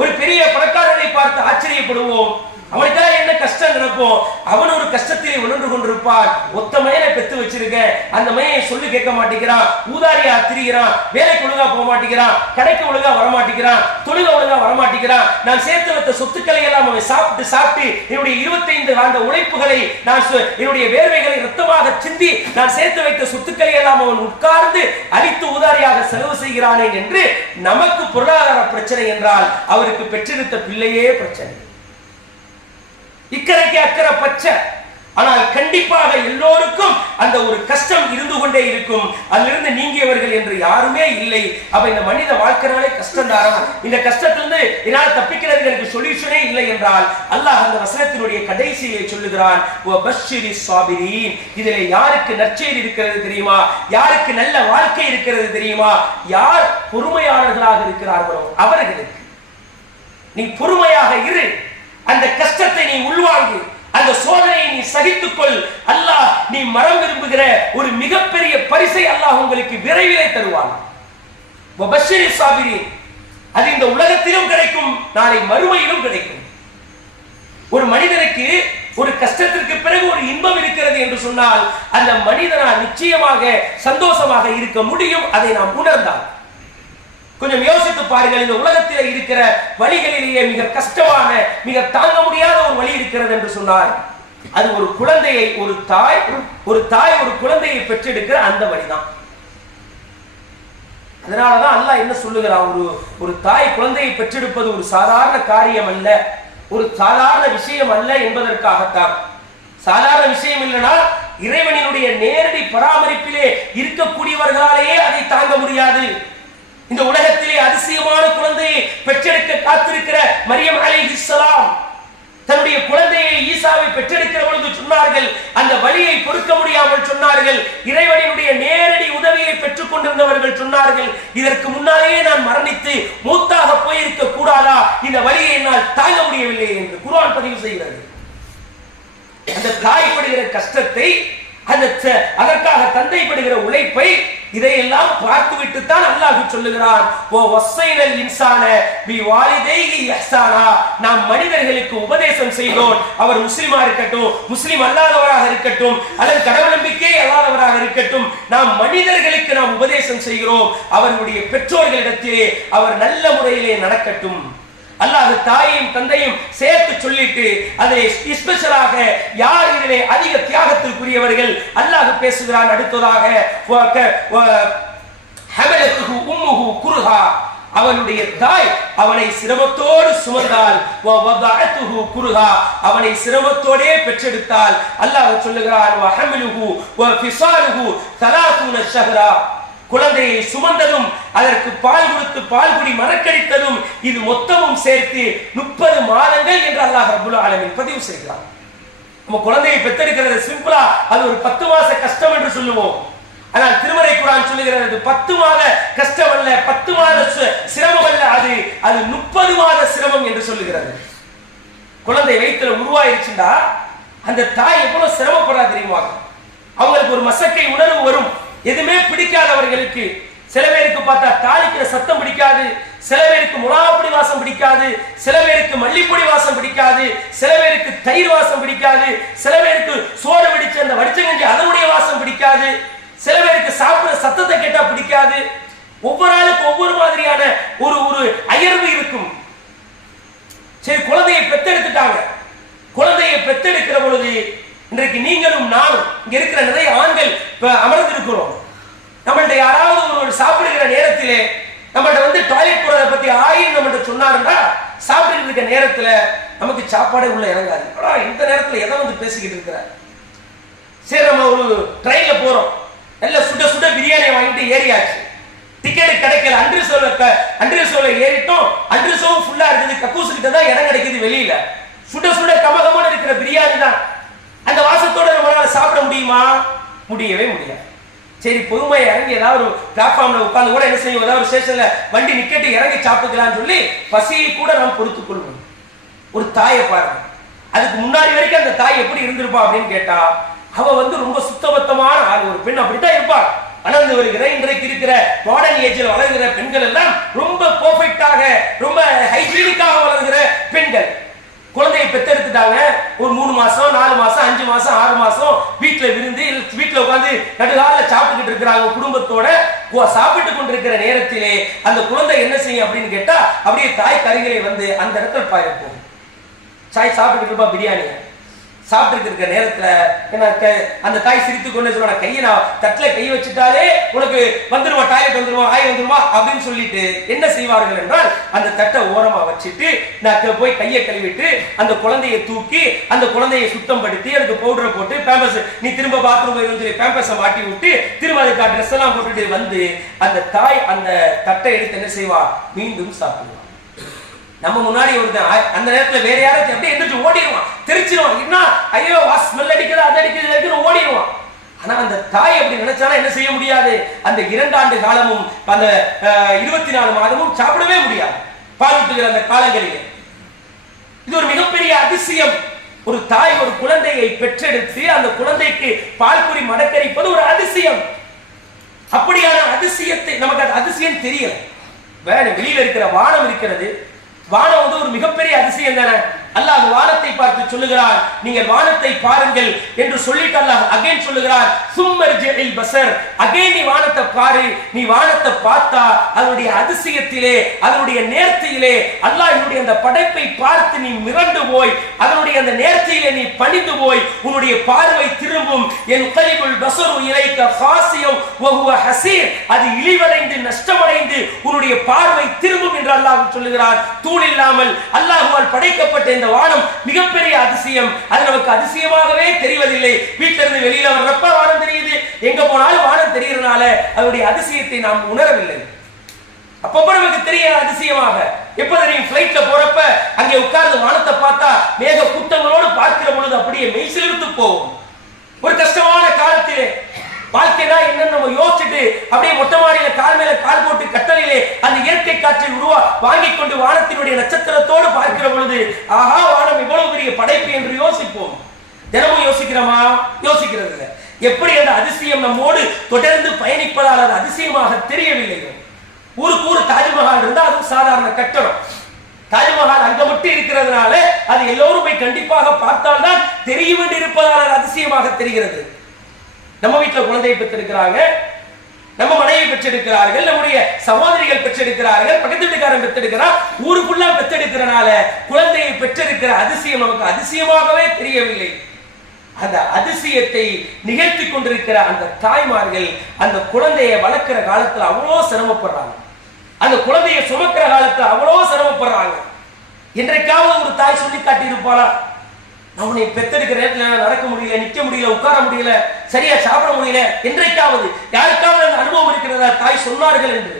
ஒரு பெரிய பணக்காரனை பார்த்து ஆச்சரியப்படுவோம், அவனுக்காக என்ன கஷ்டம் நினைப்போம். அவன் ஒரு கஷ்டத்திலே உணர்ந்து கொண்டிருப்பான். ஒத்த மயனை பெத்து வச்சிருக்க, அந்த மயனை சொல்லி கேட்க மாட்டேங்கிறான், ஊதாரியா திரிகிறான், வேலைக்கு ஒழுங்கா போக மாட்டேங்கிறான், கடைக்கு ஒழுங்கா வரமாட்டேங்கிறான், தொழில ஒழுங்கா வரமாட்டேங்கிறான். நான் சேர்த்து வைத்த சொத்துக்களை எல்லாம் அவன் சாப்பிட்டு சாப்பிட்டு என்னுடைய 25 ஆண்டு உழைப்புகளை, நான் என்னுடைய வேர்வைகளை ரத்தமாக சிந்தி நான் சேர்த்து வைத்த சொத்துக்களை எல்லாம் அவன் உட்கார்ந்து அழித்து ஊதாரியாக செலவு செய்கிறானே என்று நமக்கு பொருளாதார பிரச்சனை என்றால் அவருக்கு பெற்றெடுத்த பிள்ளையே பிரச்சனை. இக்கரைக்கு அக்கறை பச்சை. ஆனால் கண்டிப்பாக எல்லோருக்கும் அந்த ஒரு கஷ்டம் இருந்து கொண்டே இருக்கும். அதிலிருந்து நீங்கியவர்கள் என்று யாருமே இல்லை. அப்ப இந்த மனித வாழ்க்கைனாலே கஷ்டம் தாரம். இந்த கஷ்டத்திலிருந்து என்னால் தப்பிக்கிறதுக்கு எனக்கு சொல்யூஷனே இல்லை என்றால் அல்லாஹ் அந்த வசனத்தினுடைய கடைசியை சொல்லுகிறான், இதிலே யாருக்கு நற்செய்தி இருக்கிறது தெரியுமா, யாருக்கு நல்ல வாழ்க்கை இருக்கிறது தெரியுமா, யார் பொறுமையாளர்களாக இருக்கிறார்களோ அவர்களுக்கு நீ பொறுமையாக இரு, அந்த கஷ்டத்தை நீ உள்வாங்கு, அந்த சோதனையை நீ சகித்துக்கொள். அல்லாஹ் நீ மரம் விரும்புகிற ஒரு மிகப்பெரிய பரிசை அல்லாஹ் உங்களுக்கு விரைவிலே தருவான். அது இந்த உலகத்திலும் கிடைக்கும், நாளை மறுமையிலும் கிடைக்கும். ஒரு மனிதனுக்கு ஒரு கஷ்டத்திற்கு பிறகு ஒரு இன்பம் இருக்கிறது என்று சொன்னால் அந்த மனிதனால் நிச்சயமாக சந்தோஷமாக இருக்க முடியும். அதை நாம் உணர்ந்தால் கொஞ்சம் யோசித்து பாருங்கள். இந்த உலகத்தில் இருக்கிற வழிகளிலேயே மிக கஷ்டமான, மிக தாங்க முடியாத ஒரு வழி இருக்கிறது என்று சொன்னார். அது ஒரு குழந்தையை, ஒரு தாய் ஒரு குழந்தையை பெற்றெடுக்கிற அந்த வழிதான். அதனாலதான் அல்லாஹ் என்ன சொல்லுகிறான், ஒரு தாய் குழந்தையை பெற்றெடுப்பது ஒரு சாதாரண காரியம் அல்ல, ஒரு சாதாரண விஷயம் அல்ல என்பதற்காகத்தான். சாதாரண விஷயம் இல்லைனா இறைவனினுடைய நேரடி பராமரிப்பிலே இருக்கக்கூடியவர்களாலேயே அதை தாங்க முடியாது. இந்த உலகத்திலே அதிசயமான குழந்தையை பெற்றெடுக்க காத்திருக்கிற மரியம் அலைஹிஸ்ஸலாம் தன்னுடைய குழந்தையை ஈசாவை பெற்றெடுக்கிற பொழுது சொன்னார்கள், அந்த வலியை பொறுக்க முடியாமல் சொன்னார்கள், இறைவனினுடைய நேரடி உதவியை பெற்றுக் கொண்டிருந்தவர்கள் சொன்னார்கள், இதற்கு முன்னாலேயே நான் மரணித்து மூத்தாக போயிருக்க கூடாதா, இந்த வலியை என்னால் தாங்க முடியவில்லை என்று குர்ஆன் பதிவு செய்கிறது. அந்த தாய் படுகிற கஷ்டத்தை, அதற்காக தந்தை படுகிற உழைப்பை, இதையெல்லாம் பார்த்துவிட்டு தான் அல்லாஹ் சொல்லுகிறான், நாம் மனிதர்களுக்கு உபதேசம் செய்தோம். அவர் முஸ்லிமா இருக்கட்டும், முஸ்லிம் அல்லாதவராக இருக்கட்டும், அல்லது கடவுள் நம்பிக்கை அல்லாதவராக இருக்கட்டும், நாம் மனிதர்களுக்கு நாம் உபதேசம் செய்கிறோம். அவர்களுடைய பெற்றோர்களிடத்திலே அவர் நல்ல முறையிலே நடக்கட்டும். அல்லாஹ் தாயையும் தந்தையும் சேர்த்து சொல்லிட்டு அதிலே ஸ்பெஷலாக யார் இதிலே அதிக தியாகத்திற்குரியவர்கள் அல்லாஹ் பேசுகிறான். அடுத்ததாக அவனுடைய தாய் அவனை சிரமத்தோடு சுமந்தால், அவனை சிரமத்தோடே பெற்றெடுத்தால். அல்லாஹ் சொல்லுகிறான், குழந்தையை சுமந்ததும் அதற்கு பால் கொடுத்து பால் குடி மறக்கடித்ததும் இது மொத்தமும் சேர்த்து 30 மாதங்கள் என்று அல்லாஹ் ரப்பல் ஆலமீன் பதிவு செய்கிறார். நம்ம குழந்தையை பெற்றெடுக்கிறது சிம்பிளா அது ஒரு 10 மாச கஷ்டம் என்று சொல்லுவோம். ஆனால் திருமறை குர்ஆன் சொல்லுகிறது 10 மாத கஷ்டம் அல்ல, 10 மாத சிரமம் அல்ல, அது 30 மாத சிரமம் என்று சொல்லுகிறது. குழந்தை வயித்துல உருவாயிருச்சுண்டா அந்த தாய் எவ்வளவு சிரமப்படுறா தெரியுமா? அவங்களுக்கு ஒரு மசக்கை உணர்வு வரும். எதுவுமே பிடிக்காதவர்களுக்கு, சில பேருக்கு பார்த்தா தாளிக்கிற சத்தம் பிடிக்காது, சில பேருக்கு முலாப்பொடி வாசம் பிடிக்காது, சில பேருக்கு மல்லிப்பொடி வாசம் பிடிக்காது, சில பேருக்கு தயிர் வாசம் பிடிக்காது, சில பேருக்கு சோறு பிடிச்ச அந்த வடிச்சங்கஞ்சி அதனுடைய வாசம் பிடிக்காது, சில பேருக்கு சாப்பிடுற சத்தத்தை கேட்டா பிடிக்காது. ஒவ்வொரு ஆளுக்கு ஒவ்வொரு மாதிரியான ஒரு அயர்வு இருக்கும். சரி, குழந்தையை பெத்தெடுத்துட்டாங்க. குழந்தையை பெத்தெடுக்கிற பொழுது இன்றைக்கு நீங்களும் நானும் இங்க இருக்கிற நிறைய ஆண்கள் அமர்ந்திருக்கிறோம். நம்மள்ட்ட யாராவது ஒரு சாப்பிடுகிற நேரத்திலே நம்மள்ட்ட டாய்லெட் போறதை பத்தி ஆயிரம் நம்மள்ட்ட சொன்னாருன்னா, சாப்பிட்டு இருக்க நேரத்துல நமக்கு சாப்பாடே உள்ள இறங்காது. இந்த நேரத்துல எதை வந்து பேசிக்கிட்டு இருக்கிற? சரி, நம்ம ஒரு ட்ரெயின்ல போறோம், நல்ல சுட சுட பிரியாணி வாங்கிட்டு ஏறியாச்சு, டிக்கெட் கிடைக்கல, அன்றிசோல ஏறிட்டோம், அன்றிசோவும் ஃபுல்லா இருக்குது, கக்கூசு கிட்ட தான் இடம் கிடைக்குது, வெளியில சுட சுட கமகமான இருக்கிற பிரியாணி தான். அந்த வாசத்தோட நம்மளால சாப்பிட முடியுமா? முடியவே முடியாது. சரி, பொறுமையை இறங்கி ஏதாவது ஒரு பிளாட்ஃபார்ம்ல உட்கார்ந்து கூட என்ன செய்யும், ஏதாவது ஒரு ஸ்டேஷன்ல வண்டி நிக்கெட்டு இறங்கி சாப்பிட்டுக்கலாம்னு சொல்லி பசியை கூட நாம் பொறுத்துக் கொள்வோம். ஒரு தாயை பாருங்க, அதுக்கு முன்னாடி வரைக்கும் அந்த தாய் எப்படி இருந்திருப்பா அப்படின்னு கேட்டா, அவ வந்து ரொம்ப சுத்தபத்தமான ஆள், ஒரு பெண் அப்படித்தான் இருப்பாள். வளர்ந்து வருகிற இன்றைக்கு இருக்கிற மாடர்ன் ஏஜில் வளர்கிற பெண்கள் எல்லாம் ரொம்ப பெர்ஃபெக்டாக, ரொம்ப ஹைஜீனிக்காக வளர்கிற பெண்கள். குழந்தையை பெற்றெடுத்துட்டாங்க, ஒரு 3 மாசம் 4 மாசம் 5 மாசம் 6 மாசம் வீட்டுல விருந்து, வீட்டுல உட்கார்ந்து நடுகால சாப்பிட்டுக்கிட்டு இருக்கிறாங்க குடும்பத்தோட. சாப்பிட்டு கொண்டிருக்கிற நேரத்திலே அந்த குழந்தை என்ன செய்யும் அப்படின்னு கேட்டா, அப்படியே தாய் கருகிலே வந்து அந்த இடத்துல பாயிருப்போம். சாய் சாப்பிட்டு இருப்பா பிரியாணி, சாப்பிட்டு இருக்கிற நேரத்துல அந்த தாய் சிரித்து கொண்டு சொல்லுவாங்க, கையை நான் தட்டுல கை வச்சுட்டாலே உனக்கு வந்துருவா, டாய்லெட் வந்துருவா, ஆய் வந்துருவா அப்படின்னு சொல்லிட்டு என்ன செய்வார்கள் என்றால், அந்த தட்டை ஓரமா வச்சுட்டு நான் போய் கையை கழுவிட்டு அந்த குழந்தையை தூக்கி அந்த குழந்தையை சுத்தம் படுத்தி அதுக்கு பவுடரை போட்டு பேம்பஸ், நீ திரும்ப பாத்ரூம் சொல்லி பேம்பஸை மாட்டி விட்டு திரும்ப அதுக்கு ட்ரெஸ் எல்லாம் போட்டுட்டு வந்து அந்த தாய் அந்த தட்டை எடுத்து என்ன செய்வா, மீண்டும் சாப்பிடுவா. நம்ம முன்னாடி ஒருத்தன் அந்த நேரத்துல வேற யாராச்சும் அப்படியே எந்திரிச்சு ஓடிடுவான், தெரிச்சிருவான், என்ன ஐயோ ஸ்மெல் அடிக்குது அது அடிக்குது ஓடிடுவான். ஆனா அந்த தாய் அப்படி நினைச்சாலும் என்ன செய்ய முடியாது, அந்த 2 ஆண்டு காலமும் அந்த 24 மாதமும் சாப்பிடவே முடியாது பால் ஊட்டுகிற அந்த காலங்களிலே. இது ஒரு மிகப்பெரிய அதிசயம். ஒரு தாய் ஒரு குழந்தையை பெற்றெடுத்து அந்த குழந்தைக்கு பால்குறி மடக்கரிப்பது ஒரு அதிசயம். அப்படியான அதிசயத்தை நமக்கு அது அதிசயம் தெரியல. வேற வெளியில இருக்கிற வானம் இருக்கிறது, வானம் வந்து ஒரு மிகப்பெரிய அதிசயம் தானே. அல்லாஹ் வானத்தை பார்த்து சொல்லுகிறார், நீங்கள் வானத்தை பாருங்கள் என்று சொல்லிட்டு அல்லாஹ் அகைன் சொல்லுகிறார், சும்மர்ஜில் பஸர், அகைன் நீ வானத்தை பாரு. நீ வானத்தை பார்த்தா அதனுடைய அதிசயத்திலே அதனுடைய நேர்த்தியிலே அல்லாஹ்வுடைய அந்த படைப்பை பார்த்து நீ மிரண்டு போய் அதனுடைய அந்த நேர்த்தியிலே நீ பணிந்து போய் உன்னுடைய பார்வை திரும்பும். என் கலிபுல் பஸரு இலைக்க ஃபாசியம் வஹுவ ஹஸீர், அது இழிவடைந்து நஷ்டமடைந்து உன்னுடைய பார்வை திரும்பும் என்று அல்லாஹ் சொல்லுகிறார். தூள் இல்லாமல் அல்லாஹ்வால் படைக்கப்பட்ட இந்த வானம் மிகப்பெரிய அதிசயம். அது நமக்கு அதிசயமாகவே தெரிவதில்லை. வீட்டில இருந்து வெளியில வர்றப்ப வானம் தெரியுது, எங்க போனாலும் வானம் தெரியறதுனால அதனுடைய அதிசயத்தை நாம் உணரவில்லை. அப்பப்ப நமக்கு தெரிய அதிசயமாக எப்ப தெரியும், பிளைட்ல போறப்ப அங்கே உட்கார்ந்து வானத்தை பார்த்தா மேக கூட்டங்களோடு பார்க்கிற பொழுது அப்படியே மெய்சிலிர்த்து போகும். ஒரு கஷ்டமான காலத்திலே வாழ்க்கைனா என்னன்னு நம்ம யோசிச்சுட்டு அப்படியே மொட்டை மாடியில கால் மேல கால் போட்டு கட்டளையிலே அந்த இயற்கை காற்றில் வாங்கி கொண்டு வானத்தினுடைய நட்சத்திரத்தோடு பார்க்கிற பொழுது ஆஹா வானம் இவ்வளவு பெரிய படைப்பு என்று யோசிப்போம். தினமும் யோசிக்கிறோமா? யோசிக்கிறது இல்லை. எப்படி அந்த அதிசயம் நம்மோடு தொடர்ந்து பயணிப்பதால் அது அதிசயமாக தெரியவில்லை. ஊருக்கு ஊர் தாஜ்மஹால் இருந்தா அது சாதாரண கட்டணம். தாஜ்மஹால் அங்க மட்டும் இருக்கிறதுனால அது எல்லோரும் போய் கண்டிப்பாக பார்த்தால்தான் தெரிய வேண்டியிருப்பதால் அது அதிசயமாக தெரிகிறது. நம்ம வீட்டுல குழந்தையை பெற்றெடுக்கிறாங்க, நம்ம மனைவி பெற்றெடுக்கிறார்கள், நம்முடைய சகோதரிகள் பெற்றெடுக்கிறார்கள், பக்கத்து வீட்டுக்காரன் பெற்றெடுக்கிறார், ஊருக்குள்ள பெற்றெடுக்கிறனால குழந்தையை பெற்றெடுக்கிற அதிசயம் நமக்கு அதிசயமாகவே தெரியவில்லை. அந்த அதிசயத்தை நிகழ்த்தி கொண்டிருக்கிற அந்த தாய்மார்கள் அந்த குழந்தையை வளர்க்கிற காலத்துல அவ்வளோ சிரமப்படுறாங்க, அந்த குழந்தையை சுமக்கிற காலத்துல அவ்வளோ சிரமப்படுறாங்க. இன்றைக்காவது ஒரு தாய் சொல்லி காட்டி இருப்பாளா, நான் உன்னை பெத்தெடுக்கிற நேரத்துல நடக்க முடியல, நிக்க முடியல, உட்கார முடியல, சரியா சாப்பிட முடியல, என்றைக்காவது யாருக்காவது அந்த அனுபவம் இருக்கிறதா தாய் சொன்னார்கள் என்று?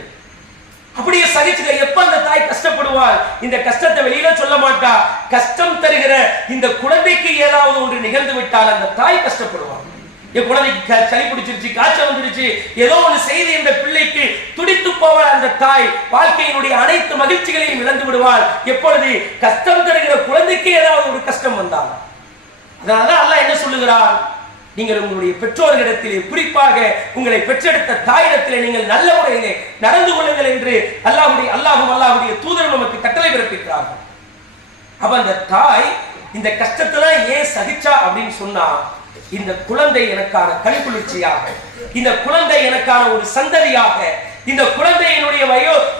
அப்படியே சகிச்சுக்க. எப்ப அந்த தாய் கஷ்டப்படுவாள், இந்த கஷ்டத்தை வெளியில சொல்ல மாட்டா. கஷ்டம் தருகிற இந்த குழந்தைக்கு ஏதாவது ஒன்று நிகழ்ந்து விட்டால் அந்த தாய் கஷ்டப்படுவாள். என் குழந்தைக்கு சளி பிடிச்சிருச்சு, காய்ச்சல் வந்துருச்சு, ஏதோ ஒன்று செய்து இந்த பிள்ளைக்கு துடித்து போவாள் அந்த தாய். வாழ்க்கையினுடைய அனைத்து மகிழ்ச்சிகளையும் இழந்து விடுவாள் எப்பொழுது கஷ்டம் தருகிற குழந்தைக்கு ஏதாவது ஒரு கஷ்டம் வந்தால். அதனால அல்லாஹ் என்ன சொல்லுகிறார், நீங்கள் உங்களுடைய பெற்றோர்களிடத்திலே, குறிப்பாக உங்களை பெற்றெடுத்த தாயிடத்திலே நீங்கள் நல்ல முறையிலே நடந்து கொள்ளுங்கள் என்று அல்லாஹ்வுடைய தூதர் நமக்கு கட்டளை பிறப்பிக்கிறார்கள். அப்ப அந்த தாய் இந்த கஷ்டத்தை ஏன் சகிச்சா அப்படின்னு சொன்னா, இந்த குழந்தை எனக்கான கண்குளிர்ச்சியாக, இந்த குழந்தை எனக்கான ஒரு சந்ததியாக, இந்த குழந்தையினுடைய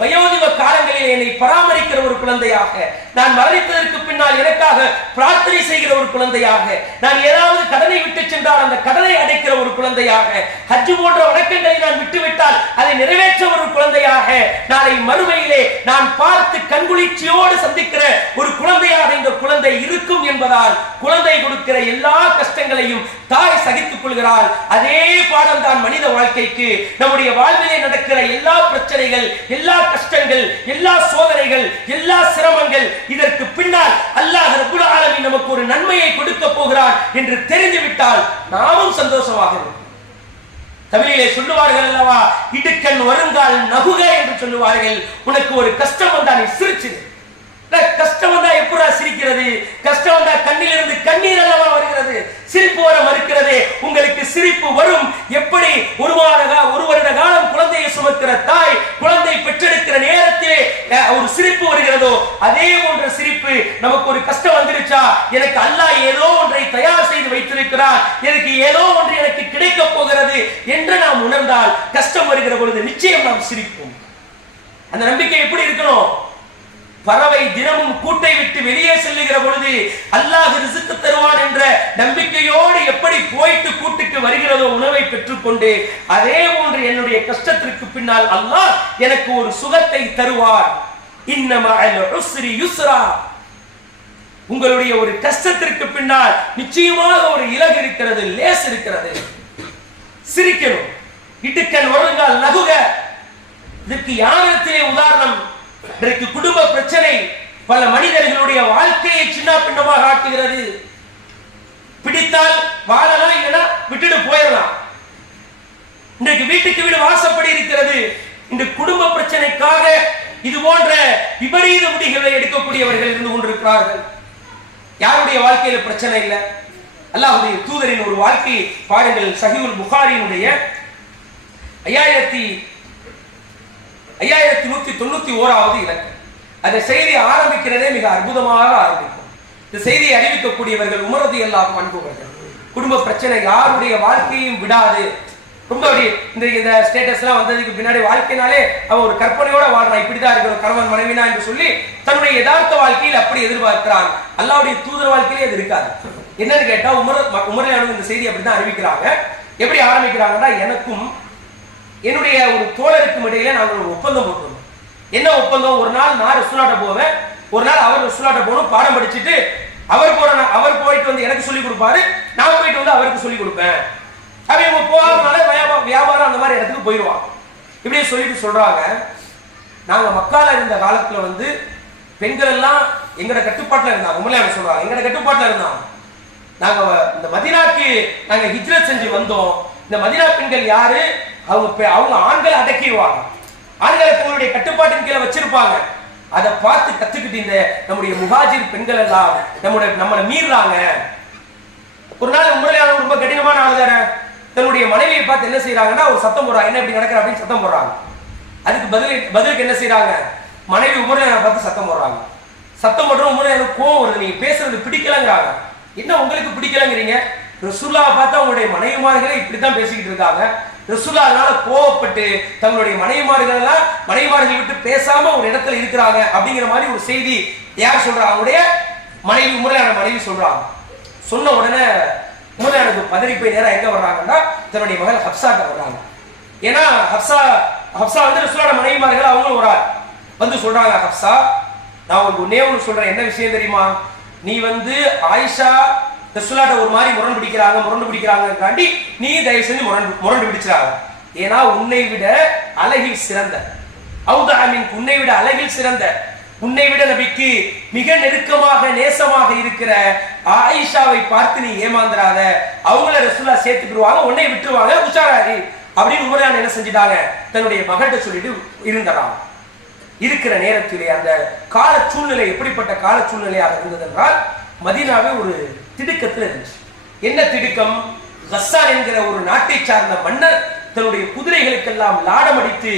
வயோதிக காலங்களில் என்னை பராமரிக்கிற ஒரு குழந்தையாக, நான் மரணித்ததற்கு பின்னால் எனக்காக பிரார்த்தனை செய்கிற ஒரு குழந்தையாக, நான் ஏதாவது கடனை விட்டு சென்றால் அந்த கடனை அடைக்கிற ஒரு குழந்தையாக, ஹஜ் போன்ற வணக்கங்களை நான் விட்டுவிட்டால் அதை நிறைவேற்ற ஒரு குழந்தையாக குழந்தையாக நாளை மறுமையிலே நான் பார்த்து கண்குளிர்ச்சியோடு சந்திக்கிற ஒரு குழந்தையாக இந்த குழந்தை இருக்கும் என்பதால் குழந்தை கொடுக்கிற எல்லா கஷ்டங்களையும் தாய் சகித்துக் கொள்கிறாள். அதே பாடம் தான் மனித வாழ்க்கைக்கு. நம்முடைய வாழ்விலே நடக்கிற எல்லா பிரச்சனைகள், எல்லா கஷ்டங்கள், எல்லா சோதனைகள், எல்லா சிரமங்கள், இதற்கு பின்னால் அல்லாஹ் ரப்பல் ஆலமீன் நமக்கு ஒரு நன்மையை கொடுக்க போகிறார் என்று தெரிந்துவிட்டால் நாமும் சந்தோஷமாக இருக்கும். தமிழிலே சொல்லுவார்கள் அல்லவா, இடுக்கண் வருங்கால் நகுக என்று சொல்லுவார்கள். உனக்கு ஒரு கஷ்டம் வந்தா நீ சிரிச்சிரு. கஷ்டம் வந்தா எப்படா சிரிக்கிறது? கஷ்டம் வந்தா கண்ணிலிருந்து கண்ணீர் அல்லவா வருகிறது, சிரிப்பு வர மறுக்கிறது. உங்களுக்கு சிரிப்பு வரும். எப்படி ஒரு வருட காலம் குழந்தையை சுமக்கிற தாய் குழந்தை பெற்றெடுக்கிற நேரத்திலே ஒரு சிரிப்பு வருகிறதோ, அதே போன்ற சிரிப்பு நமக்கு ஒரு கஷ்டம் வந்துருச்சா, எனக்கு அல்லாஹ் ஏதோ ஒன்றை தயார் செய்து வைத்திருக்கிறார், எனக்கு ஏதோ ஒன்று எனக்கு கிடைக்க போகிறது என்று நாம் உணர்ந்தால் கஷ்டம் வருகிற பொழுது நிச்சயம் நாம் சிரிப்போம். அந்த நம்பிக்கை எப்படி இருக்கணும்? பறவை தினமும் கூட்டை விட்டு வெளியே செல்லுகிற பொழுது அல்லாஹ் ரிஸ்க் தருவான் என்ற நம்பிக்கையோடு எப்படி போயிட்டு கூட்டுக்கு வருகிறதோ உணவை பெற்றுக்கொண்டு, அதே போன்று என்னுடைய கஷ்டத்திற்கு பின்னால் அல்லாஹ் எனக்கு ஒரு சுகத்தை தருவார். இன்னமஅல் உஸ்ரி யுஸ்ரா. உங்களுடைய ஒரு கஷ்டத்திற்கு பின்னால் நிச்சயமாக ஒரு இலகு இருக்கிறது, லேஸ் இருக்கிறது. சிரிக்கணும். இடுக்கண் வருங்கால் நகுக. இதற்கு யாரிடத்திலே உதாரணம்? இன்றைக்கு குடும்ப பிரச்சனை பல மனிதர்களுடைய வாழ்க்கையை சின்ன பின்னமாக ஆக்குகிறது. பிடித்தால் வாழலாம், இல்லைன்னா விட்டுட்டு போயிடலாம். இன்றைக்கு வீட்டுக்கு வீடு வாசப்படி இருக்கிறது. இந்த குடும்ப பிரச்சனைக்காக இது போன்ற விபரீத முடிவுகளை எடுக்கக்கூடியவர்கள் இருந்து கொண்டிருக்கிறார்கள். யாருடைய வாழ்க்கையில பிரச்சனை இல்லை? அல்லாஹ்வுடைய தூதரின் ஒரு வாழ்க்கை பாருங்கள். சஹீஹுல் புகாரியினுடைய 5191வது இலக்கம். அந்த செய்தி ஆரம்பிக்கிறதே மிக அற்புதமாக ஆரம்பிக்கும். இந்த செய்தியை அறிவிக்கக்கூடியவர்கள் உமர் ரலியல்லாஹு அன்ஹு அவர்கள். குடும்ப பிரச்சனை யாருடைய வாழ்க்கையும் விடாது. ரொம்ப இந்த ஸ்டேட்டஸ்லாம் வந்ததுக்கு பின்னாடி வாழ்க்கையினாலே அவன் ஒரு கற்பனையோட வாழ்றான். இப்படிதான் இருக்கிற கணவன் மனைவினா என்று சொல்லி தன்னுடைய யதார்த்த வாழ்க்கையில் அப்படி எதிர்பார்க்கிறான். அல்லாஹ்வுடைய தூதர் வாழ்க்கையிலே அது இருக்காது. என்னன்னு கேட்டா உமர் இந்த செய்தி அப்படிதான் அறிவிக்கிறாங்க. எப்படி ஆரம்பிக்கிறாங்கன்னா, எனக்கும் என்னுடைய ஒரு தோழருக்கும் இடையில நாங்கள் ஒரு ஒப்பந்தம் போட்டுருந்தோம். என்ன ஒப்பந்தம்? ஒரு நாள் நான் ரசூலாட்ட போவேன், ஒரு நாள் அவர் ரசூலாட்ட போகணும், பாடம் படிச்சுட்டு அவர் போயிட்டு வந்து எனக்கு சொல்லிக் கொடுப்பாரு, நான் போயிட்டு வந்து அவருக்கு சொல்லிக் கொடுப்பேன். அவங்க போகாதனால வியாபாரம் அந்த மாதிரி இடத்துக்கு போயிடுவாங்க. இப்படியே சொல்லிட்டு சொல்றாங்க, நாங்க மக்கால இருந்த காலத்துல வந்து பெண்கள் எல்லாம் எங்கட கட்டுப்பாட்டுல இருந்தாங்க. உண்மையில சொல்றாங்க, எங்கட கட்டுப்பாட்டுல இருந்தாங்க. நாங்க இந்த மதீனாக்கு நாங்க ஹிஜ்ரத் செஞ்சு வந்தோம். இந்த மதீனா பெண்கள் யாரு? அவங்க ஆண்களை அடக்கிடுவாங்க, ஆண்களை தங்களுடைய கட்டுப்பாட்டின் கீழே வச்சிருப்பாங்க. அதை பார்த்து கத்துக்கிட்டு இந்த நம்முடைய முஹாஜிர் பெண்கள் எல்லாம் நம்மளை மீறாங்க. ஒரு நாள் உண்மையில ரொம்ப கடினமான ஆளுதார தன்னுடைய மனைவியை பார்த்து என்ன செய்யறாங்கன்னா, ஒரு சத்தம் போடுறாங்க, என்ன இப்படி நடக்கிற அப்படின்னு சத்தம் போடுறாங்க. அதுக்கு பதிலுக்கு என்ன செய்யறாங்க? மனைவி உமரையான பார்த்து சத்தம் போடுறாங்க. சத்தம் போடுற உமரையான கோவம் வருது, நீங்க பேசுறது பிடிக்கலங்கிறாங்க. என்ன உங்களுக்கு பிடிக்கலங்கிறீங்க? ரசூலுல்லாஹ் பார்த்தா உங்களுடைய மனைவிமார்களே இப்படித்தான் பேசிக்கிட்டு இருக்காங்க. ரசூலுல்லாஹ் அதனால கோவப்பட்டு தங்களுடைய மனைவிமார்கள் விட்டு பேசாம ஒரு இடத்துல இருக்கிறாங்க அப்படிங்கிற மாதிரி ஒரு செய்தி யார் சொல்றாங்க? அவங்களுடைய மனைவி, உமரையான மனைவி சொல்றாங்க. சொன்ன உடனே உமரையானுக்கு பதறி போய் நேரம் எங்க வர்றாங்கன்னா, தன்னுடைய மகள் ஹப்சாட்ட வர்றாங்க. ஏன்னா ஹப்சா வந்து ரசூலுல்லாஹ் மனைவிமார்கள் அவங்களும் ஒரு வந்து சொல்றாங்க, ஹப்சா நான் உங்களுக்கு ஒண்ணு சொல்றேன், என்ன விஷயம் தெரியுமா? நீ வந்து ஆயிஷா ரசூலுல்லாஹ் ஒரு மாதிரி முரண்டு பிடிக்கிறாங்க, நீ தயவு செஞ்சு முரண்டு பிடிச்சாங்க. ஏன்னா உன்னை விட அழகில் சிறந்த உன்னை விட அழகில் சிறந்த, உன்னை விட நபிக்கு மிக நெருக்கமாக நேசமாக இருக்கிற ஆயிஷாவை பார்த்து நீ ஏமாந்துறாத, அவங்கள ரசூலுல்லாஹ் சேர்த்துக்கிடுவாங்க, உன்னை விட்டுருவாங்க, உஷாராரி அப்படின்னு உமரான் என்ன செஞ்சிட்டாங்க? தன்னுடைய மகள்கிட்ட சொல்லிட்டு இருந்தாராம். இருக்கிற நேரத்திலே அந்த கால சூழ்நிலை எப்படிப்பட்ட கால சூழ்நிலையாக இருந்தது என்றால், மதீனாவே ஒரு திடுக்கத்தில் இருந்துச்சு. என்ன திடுக்கம்? கஸ்ஸான் என்கிற ஒரு நாட்டை சார்ந்த மன்னர் தன்னுடைய குதிரைகளுக்கெல்லாம் லாடம் அடித்து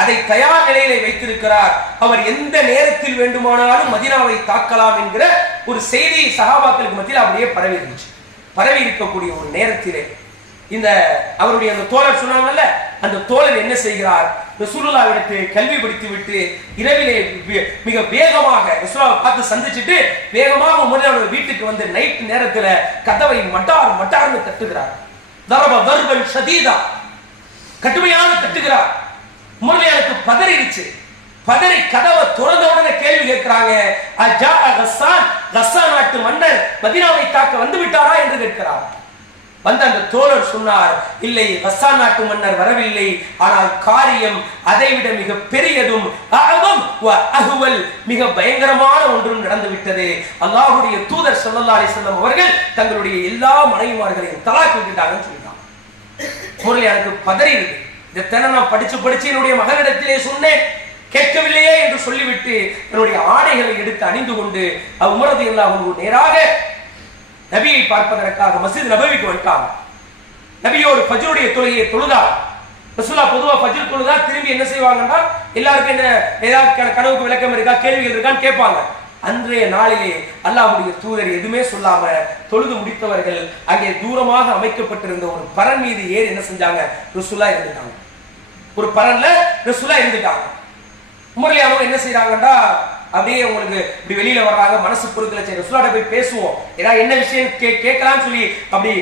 அதை தயார் நிலையிலே வைத்திருக்கிறார். அவர் எந்த நேரத்தில் வேண்டுமானாலும் மதீனாவை தாக்கலாம் என்கிற ஒரு செய்தி சஹாபாக்களுக்கு மத்தியில் அப்படியே பரவி இருந்துச்சு. பரவி இருக்கக்கூடிய ஒரு நேரத்திலே இந்த அவருடைய அந்த தோழர் சொன்னாங்கல்ல, அந்த தோழர் என்ன செய்கிறார்? ரசூலுல்லாஹ்விடத்து கல்வி படித்து விட்டு இரவிலே மிக வேகமாக ரசூலுல்லாஹ்வை பார்த்து சந்திச்சுட்டு வேகமாக உமருடைய வீட்டுக்கு வந்து நைட் நேரத்துல கதவை மட்டார்னு தட்டுகிறார். தரப தர்பன் ஷதீதா, கடுமையான தட்டுகிறார். உமருக்கு பதறிடுச்சு. பதறி கதவை திறந்த உடனே கேள்வி கேட்கிறாங்க, கஸ்ஸான் நாட்டு மன்னர் மதீனாவை தாக்க வந்து விட்டாரா என்று கேட்கிறார். வந்த அந்த தோழர் சொன்னார், இல்லை, கஸ்ஸான் நாட்டு மன்னர் வரவில்லை, ஆனால் காரியம் அதைவிட மிக பெரியதும் மிக பயங்கரமான ஒன்றும் நடந்து விட்டது. அல்லாஹ்வுடைய தூதர் ஸல்லல்லாஹு அலைஹி வஸல்லம் அவர்கள் தங்களுடைய எல்லா மனைவிமார்களையும் தலாக் விட்டுட்டாங்கன்னு சொல்லிட்டாங்க. முரளி எனக்கு பதறி இருக்கு. இதை நான் படிச்சு என்னுடைய மகனிடத்திலே சொன்னேன், கேட்கவில்லையே என்று சொல்லிவிட்டு என்னுடைய ஆடைகளை எடுத்து அணிந்து கொண்டு உமர் ரலியல்லாஹு அன்ஹு நேராக நபியை பார்ப்பதற்காக மஸ்ஜித் நபவிக்கு வந்துட்டாங்க. நபியோடு ஃபஜ்ருடைய தொழுகையை தொழுதார். ரசூலுல்லாஹ் பொதுவா ஃபஜ்ர் தொழுதா திரும்பி என்ன செய்வாங்கன்னா, எல்லாருக்கும் என்ன ஏதாவது கனவுக்கு விளக்கம் இருக்கா, கேள்விகள் இருக்கான்னு கேட்பாங்க. அன்றைய நாளிலே அல்லாஹ்வுடைய தூதர் எதுவுமே சொல்லாம தொழுது முடித்தவர்கள் அங்கே தூரமாக அமைக்கப்பட்டிருந்த ஒரு பரன் மீது ஏறி என்ன செஞ்சாங்க, ரசூலுல்லாஹ் இருந்துட்டாங்க. ஒரு பரன்ல ரசூலுல்லாஹ் இருந்துட்டாங்க. உமர்லியானோ என்ன செய்யறாங்கன்னா, அப்படியே உங்களுக்கு இப்படி வெளியில வர்றாங்க, மனசு பொறுக்கல, சரி ரசூலோட போய் பேசுவோம், ஏதாவது என்ன விஷயம் கேட்கலாம்னு சொல்லி அப்படி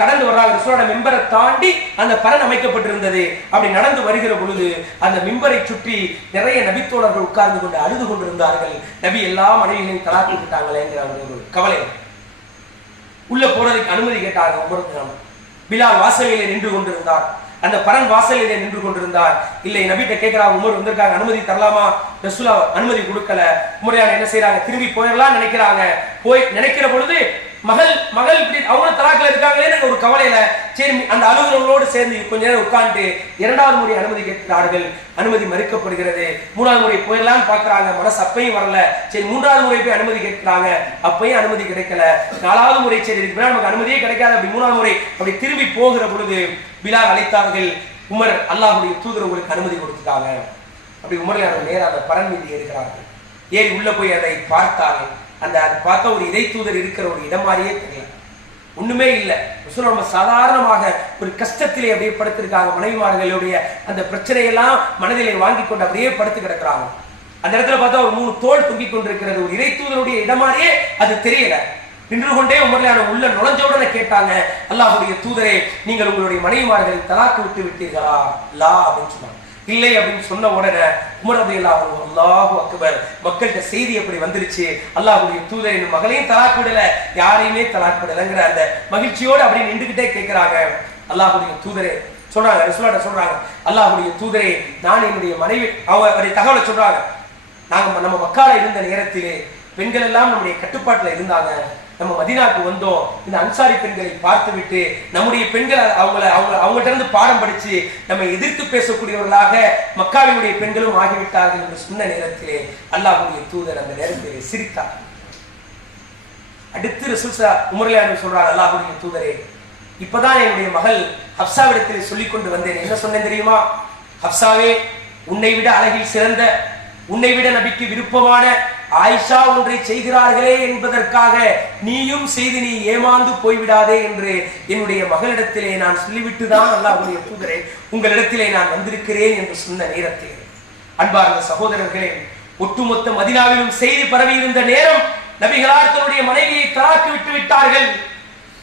கடந்து வர்றாங்க. ரசூலோட மிம்பரை தாண்டி அந்த பரன் அமைக்கப்பட்டிருந்தது. அப்படி நடந்து வருகிற பொழுது அந்த மிம்பரை சுற்றி நிறைய நபித்தோழர்கள் உட்கார்ந்து கொண்டு அழுது கொண்டிருந்தார்கள். நபி எல்லா மனைவிகளையும் தலாக்கு விட்டாங்களேங்கிற ஒரு கவலை. உள்ள போறதுக்கு அனுமதி கேட்டார்கள் உமர். பிலால் வாசலிலே நின்று கொண்டிருந்தார். அந்த பரன் வாசலிலே நின்று கொண்டிருந்தார். இல்லை, நபிட்ட கேட்கிறாங்க, உமர் வந்திருக்காங்க, அனுமதி தரலாமா? ரசூலுல்லாஹ் அனுமதி கொடுக்கல. உமரையான என்ன செய்யறாங்க, திரும்பி போயிடலாம் நினைக்கிறாங்க. போய் நினைக்கிற பொழுது மகள் இப்படி அவங்க தலாக்கில் இருக்காங்களே ஒரு கவலையில சரி அந்த அலுவலர்களோடு சேர்ந்து கொஞ்ச நேரம் உட்கார்ந்து இரண்டாவது முறை அனுமதி கேட்கிறார்கள். அனுமதி மறுக்கப்படுகிறது. மூணாவது முறை போயிடலான்னு பாக்குறாங்க, மனசு அப்பையும் வரல. சரி மூன்றாவது முறை போய் அனுமதி கேட்கிறாங்க, அப்பையும் அனுமதி கிடைக்கல. நாலாவது முறை சரி இதுக்கு நமக்கு அனுமதியே கிடைக்காது. அப்படி மூணாவது முறை அப்படி திரும்பி போகிற பொழுது பிலால் அழைத்தார்கள், உமர் அல்லாஹ்வுடைய தூதர் உங்களுக்கு அனுமதி கொடுத்துட்டாங்க. அப்படி உமர் நேராக அந்த பரன் மீது ஏறுகிறார்கள். ஏறி உள்ள போய் அதை பார்த்தார்கள். அந்த பார்த்த ஒரு இறை தூதர் இருக்கிற ஒரு இடம் மாதிரியே தெரியல, ஒண்ணுமே இல்லை. ரொம்ப சாதாரணமாக ஒரு கஷ்டத்திலே அப்படியே படுத்திருக்காங்க. மனைவிமார்களுடைய அந்த பிரச்சனையெல்லாம் மனதிலே வாங்கி கொண்டு அப்படியே படுத்து கிடக்கிறாங்க. அந்த இடத்துல பார்த்தா ஒரு 3 தோல் தொங்கிக் கொண்டிருக்கிறது. ஒரு இறை தூதருடைய இடம் மாதிரியே அது தெரியல. நின்று கொண்டே உமர்லியான உள்ள நுழைஞ்சவுடனே கேட்டாங்க, அல்லாஹ்வுடைய தூதரே, நீங்கள் உங்களுடைய மனைவிமார்களை தலாக்கு விட்டு விட்டீர்களா? லா அப்படின்னு சொன்னாங்க. இல்லை அப்படின்னு சொன்ன உடனே உமர் ரலியல்லாஹு அன்ஹு அல்லாஹு அக்பர், மக்கள்கிட்ட செய்தி எப்படி வந்துருச்சு, அல்லாஹ்வுடைய தூதரின் மகளையும் தலாக் விடல, யாரையுமே தலாக் விடலைங்கிற அந்த மகிழ்ச்சியோடு அப்படி நின்றுகிட்டே கேட்கிறாங்க. அல்லாஹ்வுடைய தூதரே சொல்றாங்க, ரசூலுல்லாஹ் சொல்றாங்க, அல்லாஹ்வுடைய தூதரே, நான் என்னுடைய மனைவி அவருடைய தகவலை சொல்றாங்க. நாங்க நம்ம மக்கால இருந்த நேரத்திலே பெண்கள் எல்லாம் நம்முடைய கட்டுப்பாட்டுல இருந்தாங்க. நம்ம மதீனாவுக்கு வந்தோம், இந்த அன்சாரி பெண்களை பார்த்து விட்டு நம்முடைய பெண்கள் அவங்கள்ட்ட இருந்து பாடம் படிச்சு நம்ம எதிர்த்து பேசக்கூடியவர்களாக மக்காவினுடைய பெண்களும் ஆகிவிட்டார்கள் என்று சொன்ன நேரத்திலே அல்லாஹ்வுடைய தூதர் அந்த நேரத்திலே சிரித்தார். அடுத்து ரசூலுல்லாஹ் உமர்லியானு சொல்றார், அல்லாஹ்வுடைய தூதரே, இப்பதான் என்னுடைய மகள் ஹப்சாவிடத்திலே சொல்லிக் கொண்டு வந்தேன். என்ன சொன்னேன் தெரியுமா? ஹப்சாவே, உன்னை விட அழகில் சிறந்த, உன்னை விட நபிக்கு விருப்பமான ஆயிஷா ஒன்றை செய்கிறார்களே என்பதற்காக நீயும் செய்து நீ ஏமாந்து போய்விடாதே என்று என்னுடைய மகளிடத்திலே நான் சொல்லிவிட்டுதான் அல்லாஹ்வுடைய தூதரே உங்களிடத்திலே நான் வந்திருக்கிறேன் என்று சொன்ன நேரத்தில், அன்பார்ந்த சகோதரர்களே, ஒட்டுமொத்த மதீனாவிலும் செய்தி பரவி இருந்த நேரம் நபிகளார் தன்னுடைய மனைவியை தலாக்கு விட்டு விட்டார்கள்.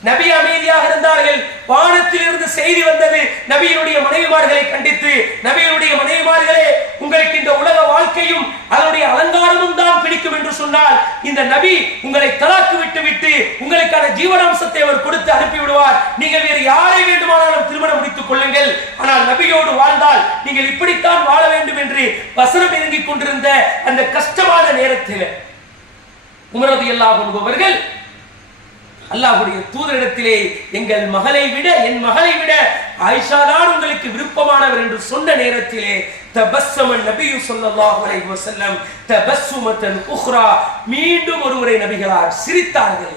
நபி அமைதியாக இருந்தார்கள். வானத்தில் இருந்து செய்தி வந்தது, நபியினுடைய மனைவிமார்களை கண்டித்து, நபியினுடைய மனைவிமார்களே, உங்களுக்கு இந்த உலக வாழ்க்கையும் அதனுடைய அலங்காரமும் தான் பிடிக்கும் என்று சொன்னால் இந்த நபி உங்களை தலாக்கு விட்டு உங்களுக்கான ஜீவனாம்சத்தை அவர் கொடுத்து அனுப்பி விடுவார். நீங்கள் வேறு யாரை வேண்டுமானாலும் திருமணம் முடித்துக் கொள்ளுங்கள், ஆனால் நபியோடு வாழ்ந்தால் நீங்கள் இப்படித்தான் வாழ வேண்டும் என்று வசனம் இறங்கிக் கொண்டிருந்த அந்த கஷ்டமான நேரத்தில் உமர் ரலியல்லாஹு அன்ஹு அவர்கள் அல்லாஹ்வுடைய தூதரிடத்திலே எங்கள் மகளை விட, என் மகளை விட ஆயிஷா தான் உங்களுக்கு விருப்பமானவர் என்று சொன்ன நேரத்திலே தபஸ்ஸம நபி ஸல்லல்லாஹு அலைஹி வஸல்லம் தபஸ்ஸுமத்தன் உக்ரா, மீண்டும் ஒருமுறை நபிகளார் சிரித்தார்கள்.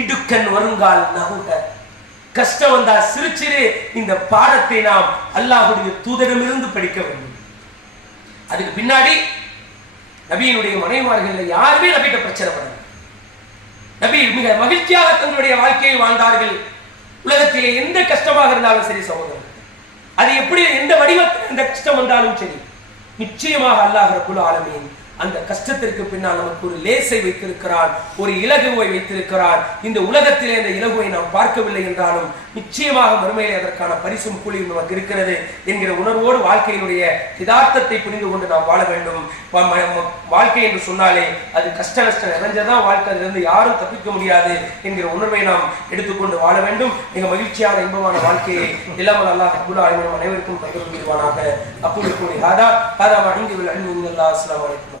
இடுக்கன் வருங்கால் நகுக, கஷ்டம் வந்தால் சிரிச்சிரு. இந்த பாடத்தை நாம் அல்லாஹ்வுடைய தூதரிடமிருந்து படிக்க வேண்டும். அதுக்கு பின்னாடி நபியினுடைய மனைவிமார்கள் யாருமே நபிட்ட பிரச்சனை பண்ணல. நபி மிக மகிழ்ச்சியாக தங்களுடைய வாழ்க்கையை வாழ்ந்தார்கள். உலகத்திலே எந்த கஷ்டமாக இருந்தாலும் சரி சகோதரர், அது எப்படி எந்த வடிவத்தில் எந்த கஷ்டம் வந்தாலும் சரி, நிச்சயமாக அல்லாஹ் ரப்புல் ஆலமீன் அந்த கஷ்டத்திற்கு பின்னால் நமக்கு ஒரு லேசை வைத்திருக்கிறான், ஒரு இலகுவை வைத்திருக்கிறான். இந்த உலகத்திலே அந்த இலகுவை நாம் பார்க்கவில்லை என்றாலும் நிச்சயமாக மறுமையிலே அதற்கான பரிசும் கூலியும் நமக்கு இருக்கிறது என்கிற உணர்வோடு வாழ்க்கையினுடைய யதார்த்தத்தை புரிந்து கொண்டு நாம் வாழ வேண்டும். வாழ்க்கை என்று சொன்னாலே அது கஷ்ட நஷ்டம் நிறைஞ்சதான் வாழ்க்கை, அதிலிருந்து யாரும் தப்பிக்க முடியாது என்கிற உணர்வை நாம் எடுத்துக்கொண்டு வாழ வேண்டும். மிக மகிழ்ச்சியான இன்பமான வாழ்க்கையை எல்லாம் அல்லாஹ் ரப்பல் ஆலமீன் அனைவருக்கும் தந்தருள்வானாக. அஸ்ஸலாமு அலைக்கும்.